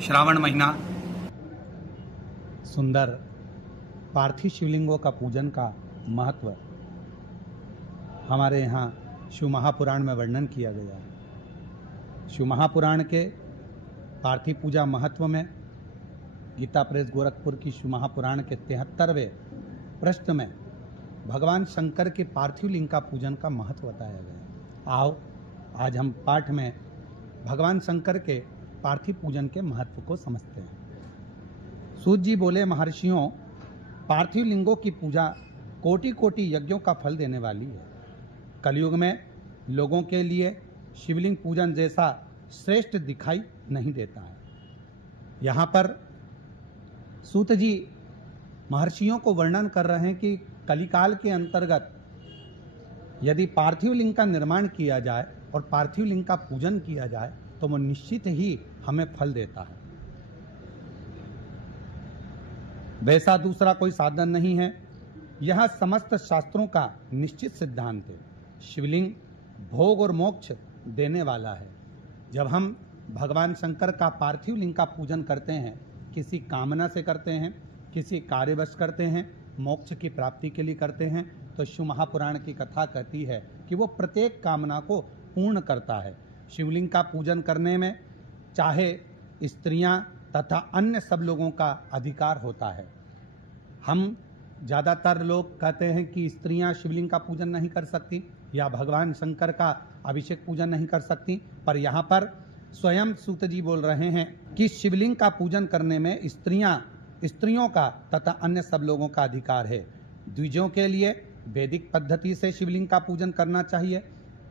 श्रावण महीना। सुंदर पार्थिव शिवलिंगों का पूजन का महत्व हमारे यहाँ शिव महापुराण में वर्णन किया गया है। शिव महापुराण के पार्थिव पूजा महत्व में गीता प्रेस गोरखपुर की शिव महापुराण के 73वें पृष्ठ में भगवान शंकर के पार्थिव लिंग का पूजन का महत्व बताया गया है। आओ आज हम पाठ में भगवान शंकर के पार्थिव पूजन के महत्व को समझते हैं। सूत जी बोले, महर्षियों, पार्थिव लिंगों की पूजा कोटि कोटि यज्ञों का फल देने वाली है। कलयुग में लोगों के लिए शिवलिंग पूजन जैसा श्रेष्ठ दिखाई नहीं देता है। यहाँ पर सूत जी महर्षियों को वर्णन कर रहे हैं कि कलिकाल के अंतर्गत यदि पार्थिव लिंग का निर्माण किया जाए और पार्थिव लिंग का पूजन किया जाए तो वो निश्चित ही हमें फल देता है। वैसा दूसरा कोई साधन नहीं है। यह समस्त शास्त्रों का निश्चित सिद्धांत है। शिवलिंग भोग और मोक्ष देने वाला है। जब हम भगवान शंकर का पार्थिव लिंग का पूजन करते हैं, किसी कामना से करते हैं, किसी कार्यवश करते हैं, मोक्ष की प्राप्ति के लिए करते हैं, तो शिव महापुराण की कथा कहती है कि वो प्रत्येक कामना को पूर्ण करता है। शिवलिंग का पूजन करने में चाहे स्त्रियां तथा अन्य सब लोगों का अधिकार होता है। हम ज़्यादातर लोग कहते हैं कि स्त्रियां शिवलिंग का पूजन नहीं कर सकती या भगवान शंकर का अभिषेक पूजन नहीं कर सकती, पर यहाँ पर स्वयं सूत जी बोल रहे हैं कि शिवलिंग का पूजन करने में स्त्रियों का तथा अन्य सब लोगों का अधिकार है। द्विजों के लिए वैदिक पद्धति से शिवलिंग का पूजन करना चाहिए।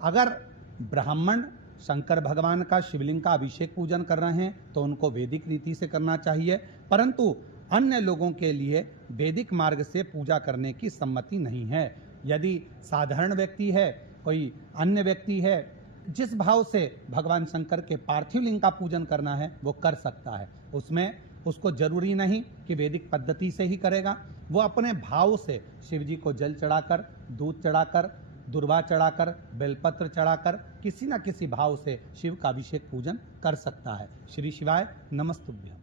अगर ब्राह्मण शंकर भगवान का शिवलिंग का अभिषेक पूजन कर रहे हैं तो उनको वैदिक रीति से करना चाहिए, परंतु अन्य लोगों के लिए वैदिक मार्ग से पूजा करने की सम्मति नहीं है। यदि साधारण व्यक्ति है, कोई अन्य व्यक्ति है, जिस भाव से भगवान शंकर के पार्थिव लिंग का पूजन करना है वो कर सकता है। उसमें उसको जरूरी नहीं कि वैदिक पद्धति से ही करेगा। वो अपने भाव से शिव जी को जल चढ़ाकर, दूध चढ़ाकर, दुर्वा चढ़ाकर, बेलपत्र चढ़ाकर किसी न किसी भाव से शिव का अभिषेक पूजन कर सकता है। श्री शिवाय नमस्तुभ्यं।